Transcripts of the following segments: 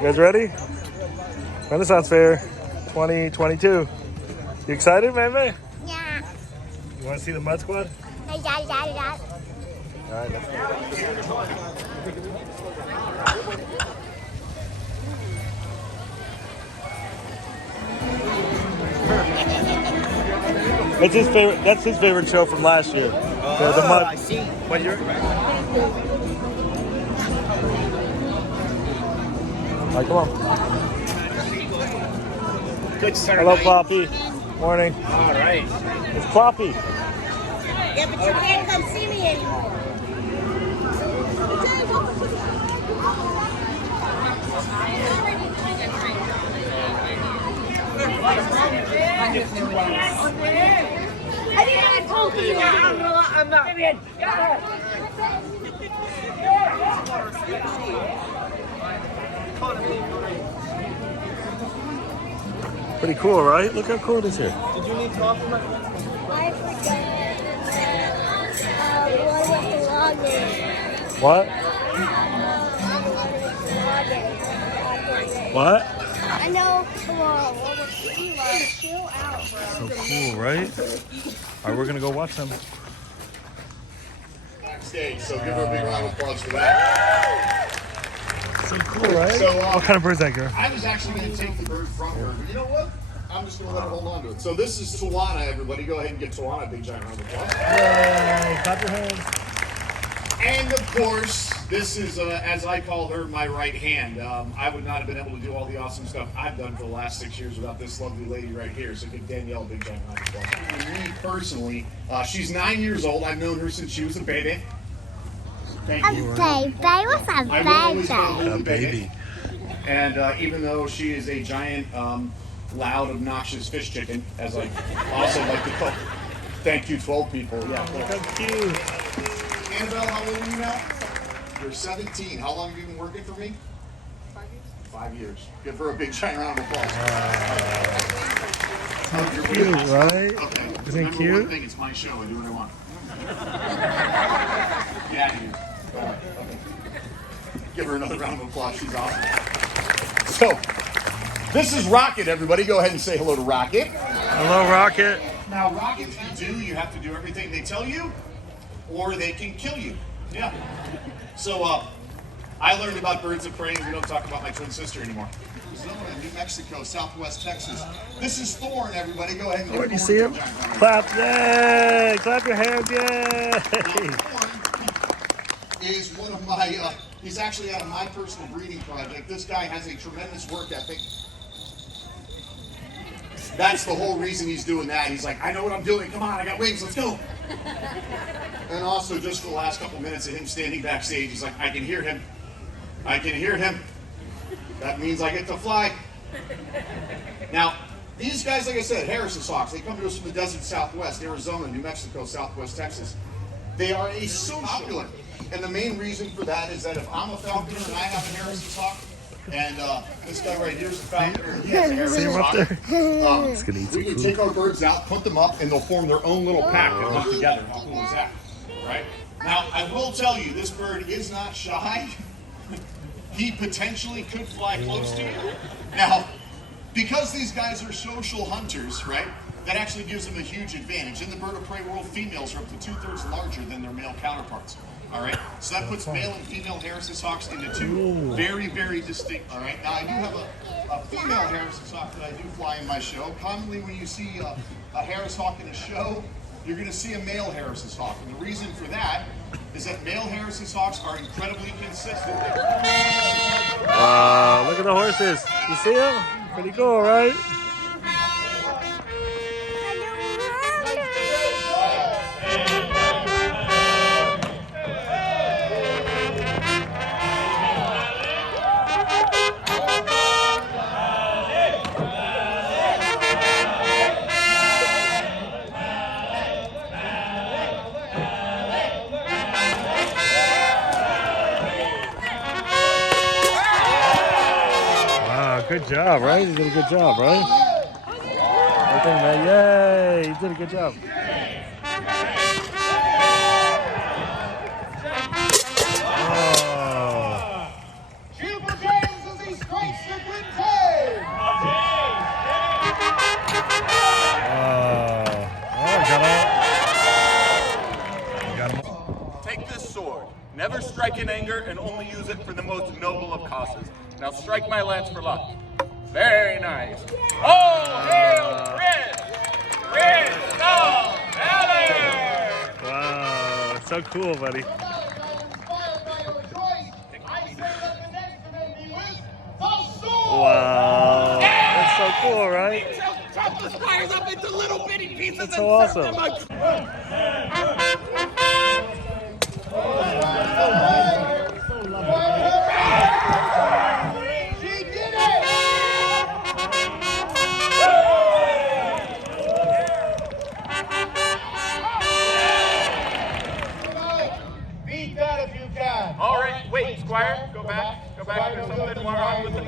You guys ready? Renaissance Fair 2022. You excited, man? Yeah. You want to see the Mud Squad? Yeah. All right, let's go. It's his favorite. That's his favorite show from last year. The Mud. I see. What year? All right, come on. Good start. Hello, Ploppy. Morning. All right. It's Ploppy. Yeah, but you can't come see me anymore. I told you. I'm not. Pretty cool, right? Look how cool it is here. Did you need coffee? I forgot. One with the login. What? What? I know. Come on. Chill out, bro. So cool, right? All right, we're gonna go watch them. Backstage, so give her a big round of applause for that. So cool, right? So, what kind of bird's that, girl? I was actually going to take the bird from her, but you know what? I'm just going to let her hold on to it. So this is Tawana, everybody. Go ahead and give Tawana a big giant round of applause. Yay! Clap your hands. And of course, this is, as I called her, my right hand. I would not have been able to do all the awesome stuff I've done for the last 6 years without this lovely lady right here. So give Danielle a big giant round of applause. Me personally, she's 9 years old. I've known her since she was a baby. Thank you. What's a Baby. And even though she is a giant, loud, obnoxious fish chicken, as I also like to call. Thank you, 12 people. Yeah. Thank you. Annabelle, how old are you now? You're 17. How long have you been working for me? 5 years. 5 years. Give her a big giant round of applause. Cute, right? Okay. Isn't it Remember cute? one thing, it's my show. I do what I want. Yeah, you. All right. Okay. Give her another round of applause. She's awesome. So, this is Rocket, everybody. Go ahead and say hello to Rocket. Hello, Rocket. Now, Rockets, you have to do everything they tell you, or they can kill you. Yeah. So, I learned about birds of prey, and we don't talk about my twin sister anymore. Arizona, New Mexico, Southwest Texas. This is Thorn, everybody. Go ahead and give Oh, do you Thorn see a him? giant round of Clap, yay! Clap your hands, yay! Thorn is one of my, he's actually out of my personal breeding project. This guy has a tremendous work ethic. That's the whole reason he's doing that. He's like, I know what I'm doing. Come on, I got wings. Let's go. And also, just for the last couple minutes of him standing backstage, he's like, I can hear him. I can hear him. That means I get to fly. Now, these guys, like I said, Harris's Hawks, they come to us from the desert Southwest, Arizona, New Mexico, Southwest Texas. They are a so popular. And the main reason for that is that if I'm a falconer and I have a Harris's Hawk, and this guy right here is a falconer, and he has a See him Harris's up Hawk, there? It's gonna eat we some can food. take our birds out, put them up, and they'll form their own little pack and hunt together. How cool is that? Right? Now, I will tell you, this bird is not shy. He potentially could fly close to you. Now, because these guys are social hunters, right, that actually gives them a huge advantage. In the bird of prey world, females are up to 2/3 larger than their male counterparts. All right, so that puts male and female Harris's Hawks into two very, very distinct. All right, now I do have a female Harris's Hawk that I do fly in my show. Commonly, when you see a Harris Hawk in a show, you're going to see a male Harris's Hawk, and the reason for that is that male Harris's Hawks are incredibly consistent. Wow, look at the horses. You see them? Pretty cool, right? Good job, right? You did a good job, right? I think, man, yay! You did a good job. Oh. in anger and only use it for the most noble of causes. Now strike my lance for luck. Very nice. Oh, hail Crystal Valley! Wow, so cool, buddy. Wow, that's so cool, right? Chop the squires up into little bitty pieces That's and so awesome. set them on. She did it! Beat that if you can. All right, wait, Squire. Go back. Go back. There's something wrong with it.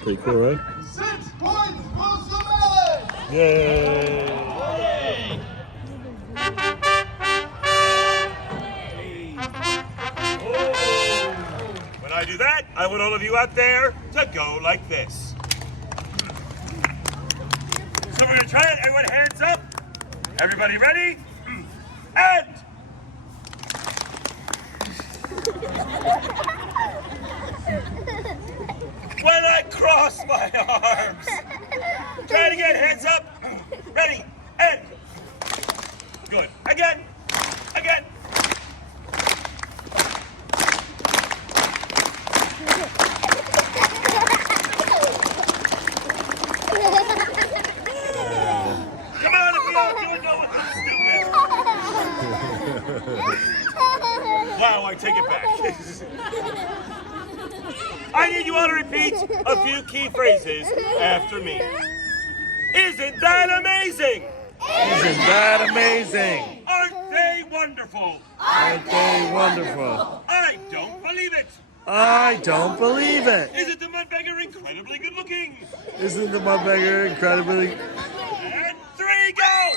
Pretty cool, right? 6 points, Crystal Valley! Yay! When I do that, I want all of you out there to go like this. So we're gonna try it. Everyone hands up. Everybody ready? And when I cross my arms, try it again. Hands up. Ready? And good. Again. Again. Come on, if you all do it, no one is stupid. Wow, I take it back. I need you all to repeat a few key phrases after me. Isn't that amazing? Isn't that amazing? Aren't they wonderful? Aren't they wonderful? I don't believe it. I don't believe it. Isn't the mudbagger incredibly good looking? Isn't the mudbagger incredibly... And 3, go!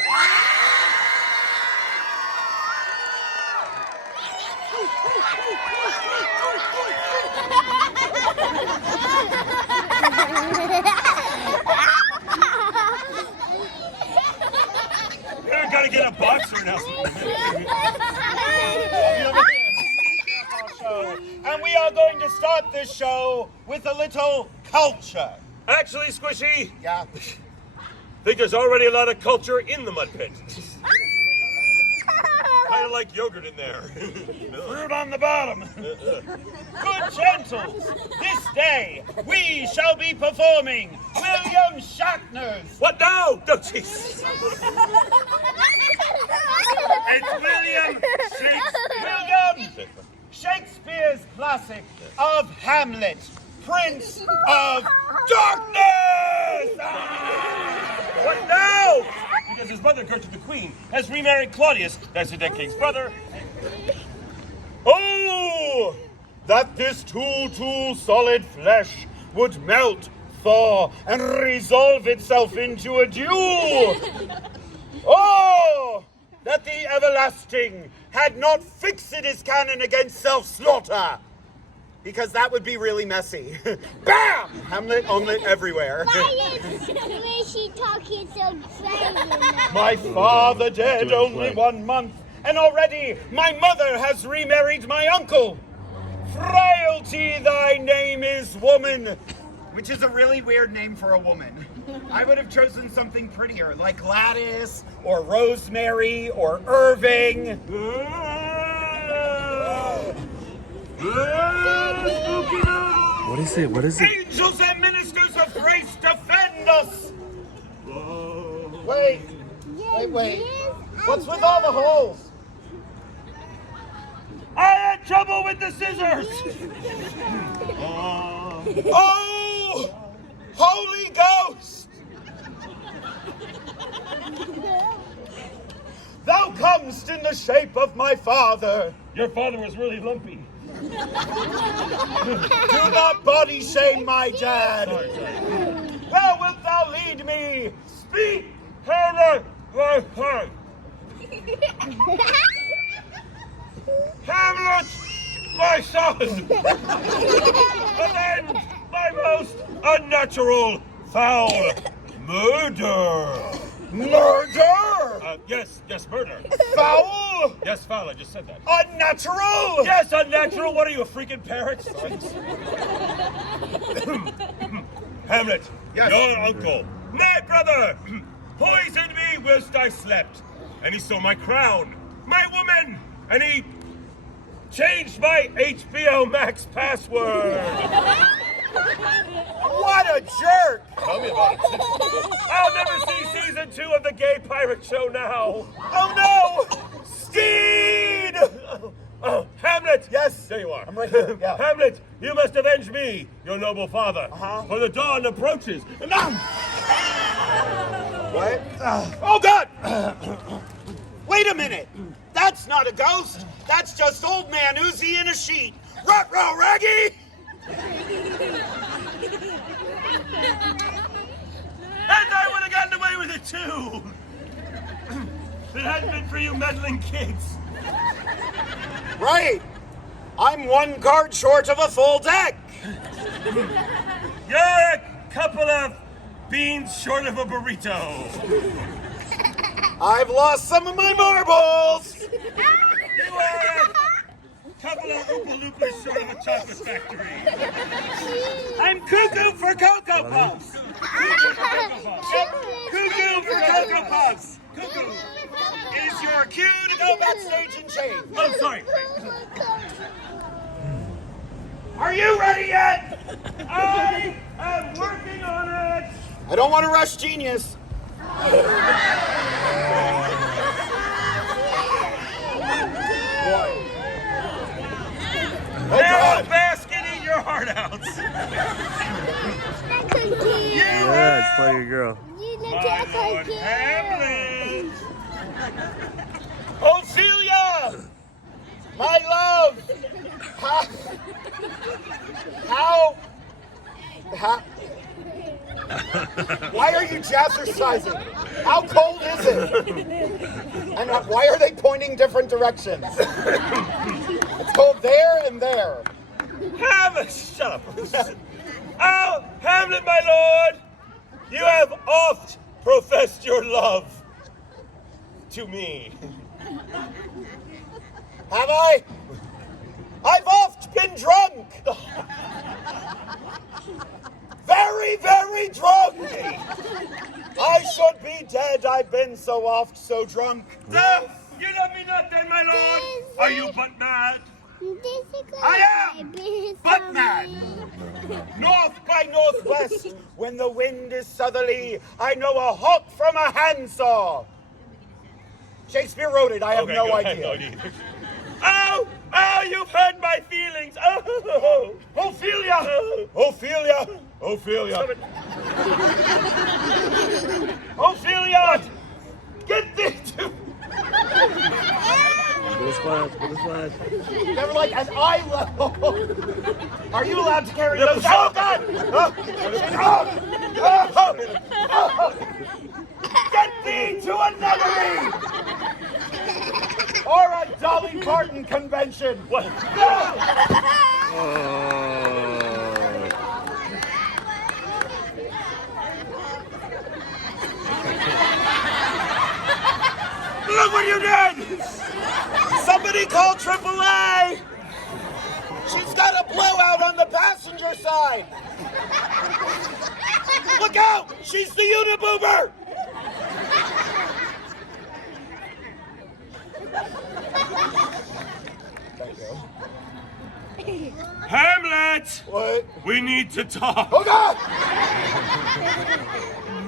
I gotta get a boxer now. And we are going to start this show with a little culture. Actually, Squishy, Yeah. I think there's already a lot of culture in the mud pit. Kind of like yogurt in there. Fruit on the bottom. Good gentles, this day we shall be performing William Shatner's. What now? No, jeez. It's William Shakespeare's classic of Hamlet, Prince of Darkness! What now? Because his mother, Gertrude the Queen, has remarried Claudius, that's the dead king's brother. Oh, that this too solid flesh would melt, thaw, and resolve itself into a dew. Oh, that the everlasting had not fixed his cannon against self-slaughter. Because that would be really messy. Bam! Hamlet, omelet everywhere. Why is she talking so crazy? My father dead Doing only play. 1 month, and already my mother has remarried my uncle. Frailty, thy name is woman, which is a really weird name for a woman. I would have chosen something prettier, like Gladys, or Rosemary, or Irving. What is it? What is it? Angels and ministers of grace defend us! Wait. What's with all the holes? I had trouble with the scissors. Oh! Holy Ghost! Thou comest in the shape of my father. Your father was really lumpy. Do not body shame my dad. Where wilt thou lead heed me. Speak, Hamlet, my son. Hamlet, my son. Avenge my most unnatural, foul murder. Murder! Yes, murder. Foul! Yes, foul, I just said that. Unnatural! Yes, unnatural. What are you, a freaking parrot? Hamlet, Yes. your uncle, my brother, poisoned me whilst I slept. And he stole my crown, my woman, and he changed my HBO Max password. What a jerk! Tell me about it. I'll never see season 2 of the Gay Pirate Show now. Oh no! Steed! Oh, Hamlet! Yes? There you are. I'm right here, yeah. Hamlet, you must avenge me, your noble father. Uh-huh. For the dawn approaches. What? Oh, God! Wait a minute! That's not a ghost! That's just old man Uzi in a sheet! Ruh-roh, Raggy! And I would have gotten away with it, too! If it hadn't been for you meddling kids. Right! I'm one card short of a full deck! You're a couple of beans short of a burrito. I've lost some of my marbles! You are a couple of Oompa Loompas short of a chocolate factory. I'm cuckoo for Cocoa Puffs! Cuckoo for Cocoa Puffs! Cuckoo is your cue to go backstage and change. Oh, sorry. Are you ready yet? I am working on it. I don't want to rush genius. Oh, God. Basket, eat your heart out. Yes, play your girl. My Lord Hamlet. Ophelia! My love! How? Why are you jazzercising? How cold is it? And why are they pointing different directions? It's cold there and there. Hamlet, shut up. Oh, Hamlet, my lord, you have oft professed your love to me. Have I? I've oft been drunk. Very, very drunk. I should be dead. I've been so oft so drunk. You love me not then, my lord. Are you but mad? I am but mad. North by northwest, when the wind is southerly, I know a hawk from a handsaw. Shakespeare wrote it. I have Okay, no go ahead, idea. Oh, you've hurt my feelings. Oh, Ophelia! Ophelia! Ophelia! Ophelia! Get thee to... Put a splash, put a splash. Never like an eye level. Are you allowed to carry those? Oh, God! Get thee to a nunnery! Or a Dolly Parton convention. what? Look what you did! Somebody call AAA! She's got a blowout on the passenger side! Look out! She's the Uniboober! Hamlet, What? we need to talk. Oh, God!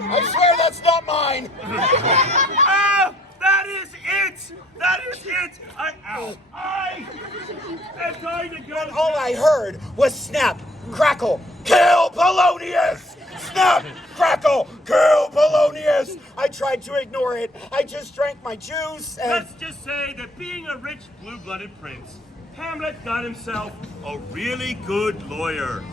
I swear that's not mine! Oh, that is it. That is it. I am going to go. All I heard was snap, crackle, kill Polonius! Snap, crackle, kill Polonius! I tried to ignore it. I just drank my juice and... Let's just say that being a rich blue-blooded prince, Hamlet got himself a really good lawyer.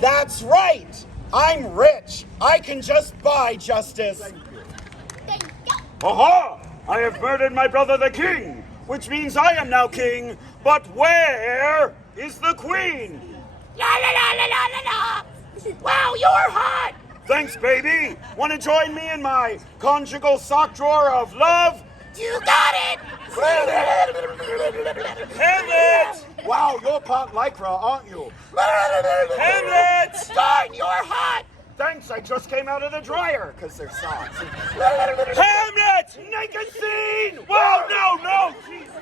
That's right! I'm rich. I can just buy justice. Aha! I have murdered my brother the king, which means I am now king. But where is the queen? La la la la la la la! Wow, you're hot! Thanks, baby. Want to join me in my conjugal sock drawer of love? You got it! Hamlet! Wow, you're part lycra, aren't you? Hamlet! Darn, you're hot! Thanks, I just came out of the dryer, because they're socks. Hamlet! Naked scene! Whoa, no! Jesus.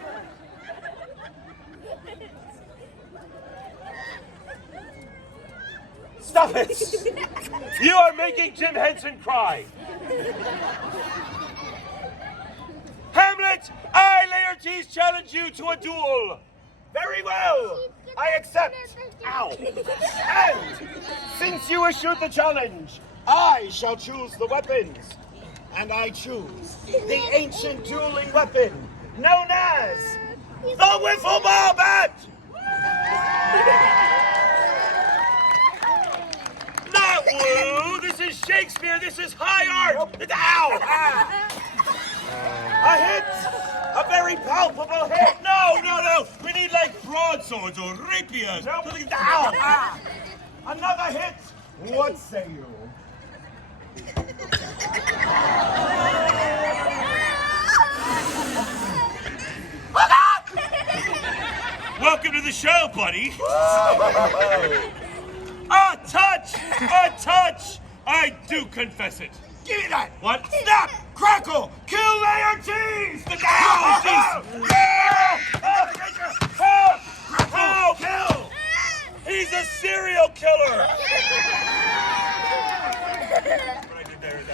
Stop it! You are making Jim Henson cry. Hamlet, I, Laertes, challenge you to a duel. Very well, I accept. Ow. And since you issued the challenge, I shall choose the weapons. And I choose the ancient dueling weapon known as the wiffle ball bat. Not woo! This is Shakespeare! This is high art! Ow! A hit! A very palpable hit! No! We need like broadswords or rapiers! Ow! Another hit! What say you? Welcome to the show, buddy! A touch! I do confess it. Give me that! What? Snap! Crackle! Kill Laertes! Help! Kill! He's a serial killer! What I did there is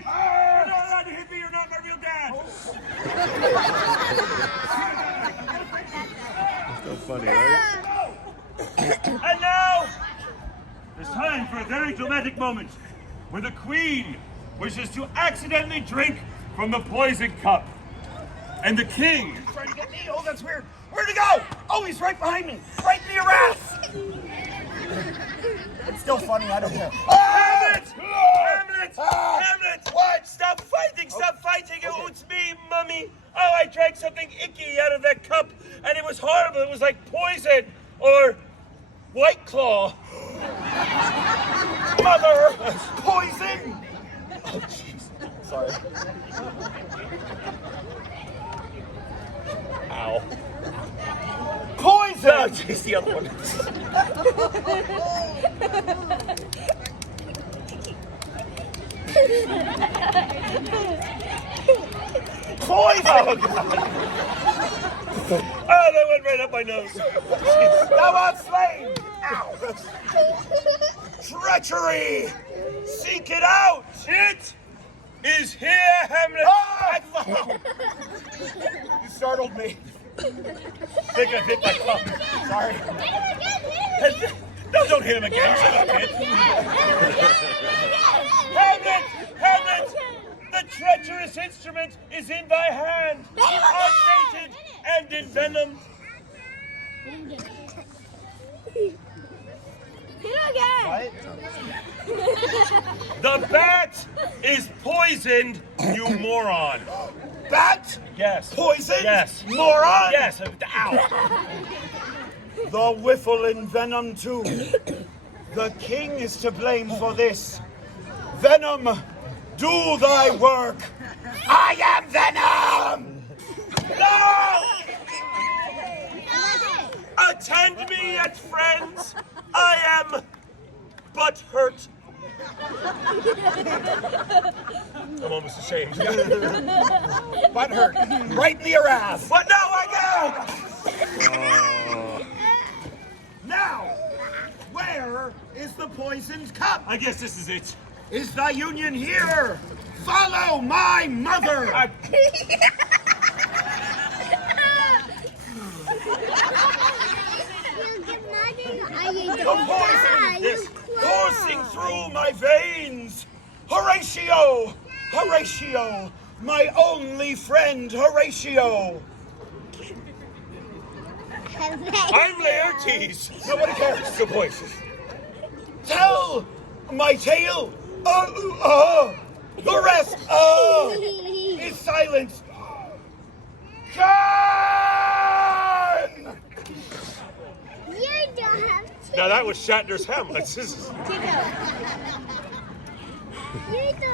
You're not allowed to hit me, you're not my real dad! So funny, right? And now, it's time for a very dramatic moment where the queen wishes to accidentally drink from the poison cup. And the king... He's trying to get me. Oh, that's weird. Where'd he go? Oh, he's right behind me. Right in your ass. It's still funny. I don't care. Hamlet! Ah! Hamlet! What? Stop fighting! Oh, it's me, Mummy! Oh, I drank something icky out of that cup, and it was horrible. It was like poison or White Claw. Mother! Poison! Oh, jeez. Sorry. Ow. Poison! Oh, jeez, the other one. Poison! Oh, God. Oh, that went right up my nose. Thou art slain! Ow! Treachery! Seek it out! It is here, Hamlet. Ah! You startled me. I think I hit my cup. Sorry. No, don't hit him again. Shut up, kid. Hamlet! The treacherous instrument is in thy hand, unfated and envenomed. What? The bat is poisoned, you moron. Bat? Yes. Poison? Yes. Moron? Yes. Ow. The whiffle in venom too. The king is to blame for this. Venom, do thy work. I am Venom! No! Attend me yet, friends. I am but hurt. I'm almost ashamed. Butt hurt. Right in your ass. But no, I Oh. Now, where is the poisoned cup? I guess this is it. Is thy union here? Follow my mother! The poison is coursing through my veins! Horatio! Horatio! My only friend, Horatio! I'm Laertes. Nobody cares. The voices. tell my tale. The rest is silence. Gone! You don't have to. Now that was Shatner's Hamlet.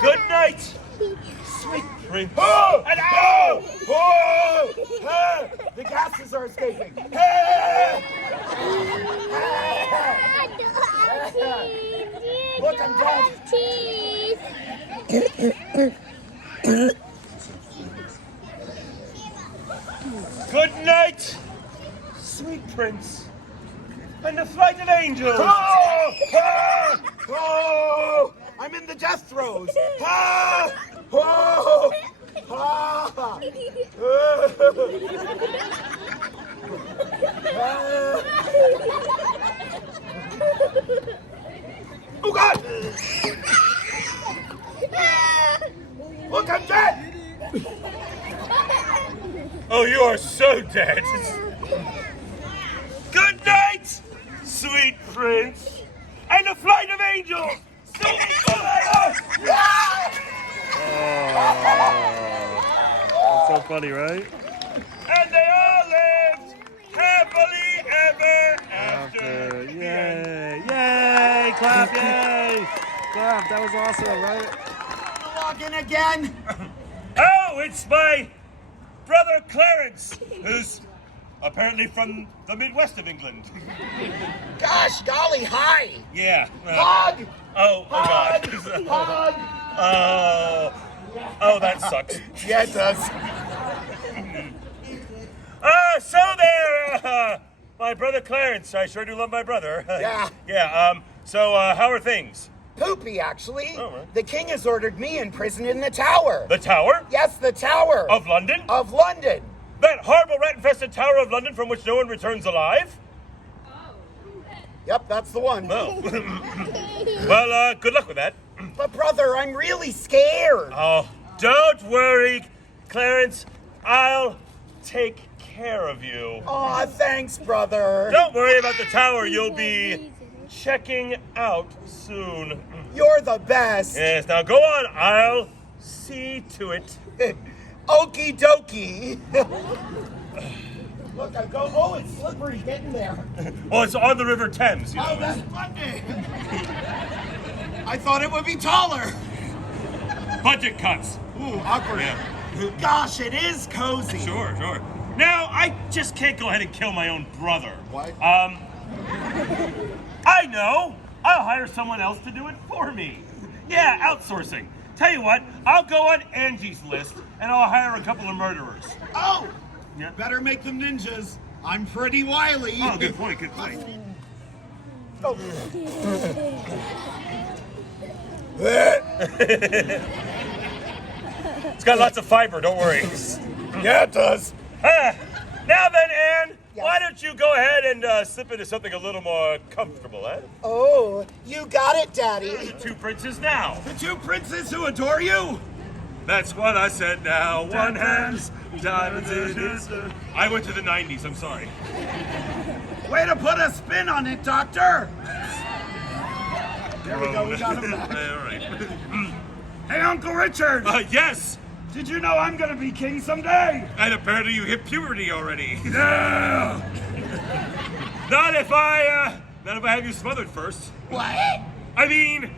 Good night, sweet Prince. Oh! And oh! Oh! The gases are escaping. Look, I'm dead. Good night, sweet Prince. And the flight of angels. Oh! Oh! I'm in the death throes. Oh! Oh! Oh God! Look, I'm dead! Oh, you are so dead. Good night, sweet Prince. And the flight of angels. That's so funny, right? And they all lived happily ever after. Yay! Yay! Clap! Yay! Clap! That was awesome, right? Log in again. Oh, it's my brother Clarence, who's apparently from the Midwest of England. Gosh, golly, hi. Yeah. Hug. Oh God. Hug. Oh, that sucks. Yeah, it does. So there, my brother Clarence. I sure do love my brother. Yeah. Yeah. So how are things? Poopy, actually. Oh, right. The king has ordered me imprisoned in the tower. The Tower Yes, the tower. of London. Of London. That horrible rat-infested Tower of London from which no one returns alive. Yep, that's the one. Oh. Well, good luck with that. But brother, I'm really scared. Oh, don't worry, Clarence. I'll take care of you. Aw, thanks, brother. Don't worry about the tower. You'll be checking out soon. You're the best. Yes, now go on. I'll see to it. Okie dokie. Look, I go. Oh, it's slippery. Get in there. Well, it's on the River Thames, you know. Oh, that's London. I thought it would be taller. Budget cuts. Ooh, awkward. Yeah. Gosh, it is cozy. Sure. Now, I just can't go ahead and kill my own brother. What? I know. I'll hire someone else to do it for me. Yeah, outsourcing. Tell you what, I'll go on Angie's list and I'll hire a couple of murderers. Oh, Yeah. better make them ninjas. I'm pretty wily. Oh, good point. Oh. It's got lots of fiber, don't worry. Yeah, it does. Now then, Anne, Yes. why don't you go ahead and slip into something a little more comfortable, eh? Oh, you got it, Daddy. Two princes now. The two princes who adore you. That's what I said now. One has diamonds in his... I went to the 90s, I'm sorry. Way to put a spin on it, Doctor. There we go, we got him back. All right. Hey, Uncle Richard. Yes, Did you know I'm gonna be king someday? and apparently you hit puberty already. No. Not if I have you smothered first. What? I mean,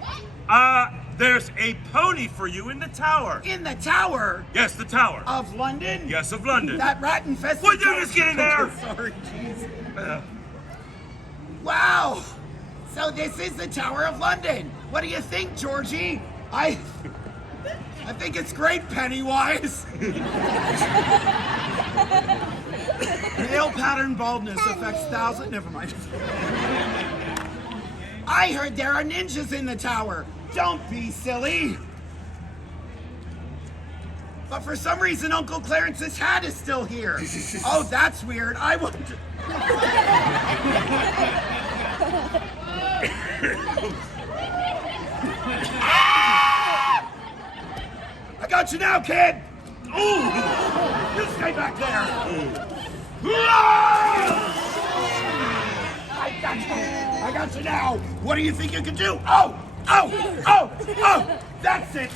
there's a pony for you in the tower. In the tower Yes, the tower. of London? Yes, of London. That rat-infested Would you tower- just get in there? Sorry, jeez. Wow. So this is the Tower of London. What do you think, Georgie? I think it's great, Pennywise. Male pattern baldness affects thousands. Never mind. I heard there are ninjas in the tower. Don't be silly. But for some reason, Uncle Clarence's hat is still here. Oh, that's weird. I want to... I got you now, kid. Ooh, you stay back there. I I got you now. What do you think you can do? Oh! Oh! Oh! Oh! That's it.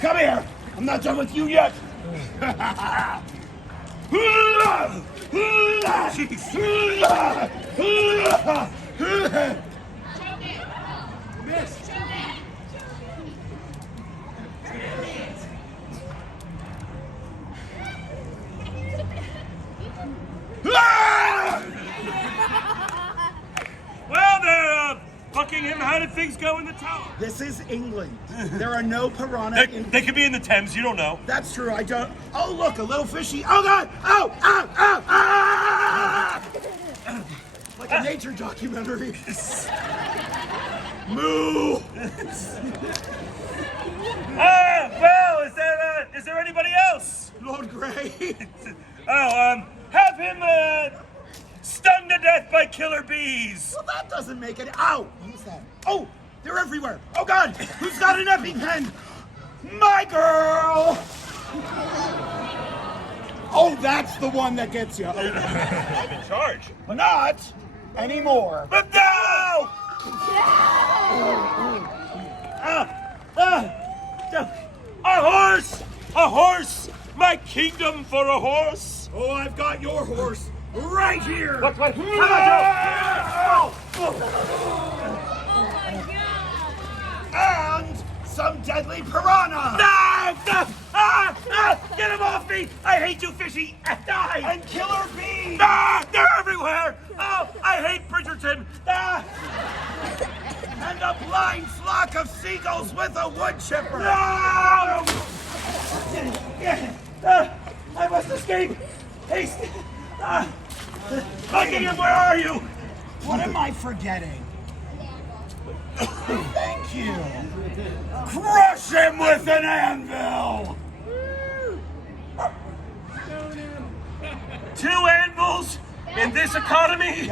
Come here. I'm not done with you yet. Well, there, Buckingham, how did things go in the tower? This is England. There are no piranha in... They could be in the Thames, you don't know. That's true, I don't... Oh, look, a little fishy. Oh, God! Oh! Ow! Ow! Ah! Like a nature documentary. Moo! Well, is there anybody else? Lord Grey. Have him, stung to death by killer bees. Well, that doesn't make it... Ow! Who's that? Oh! They're everywhere! Oh, God! Who's got an EpiPen? My girl! Oh, that's the one that gets you. I'm in charge. Not anymore. But no! A horse! A horse! My kingdom for a horse! Oh, I've got your horse right here. What? How And some deadly piranha. No! Get him off me! I hate you, fishy! Die! And killer bees. They're everywhere! Oh, I hate Bridgerton! And a blind flock of seagulls with a wood chipper. No! I must escape! Haste! Buckingham, where are you? What am I forgetting? Thank you. Crush him with an anvil. 2 anvils in this economy?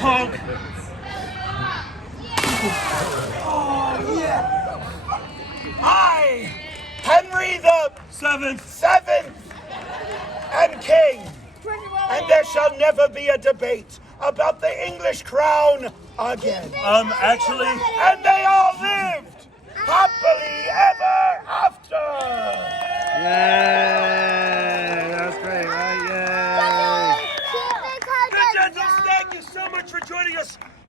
Punk. Oh, yeah. I, Henry the Seventh. and King, and there shall never be a debate about the English crown again. Actually, And they all lived happily ever after. Yay!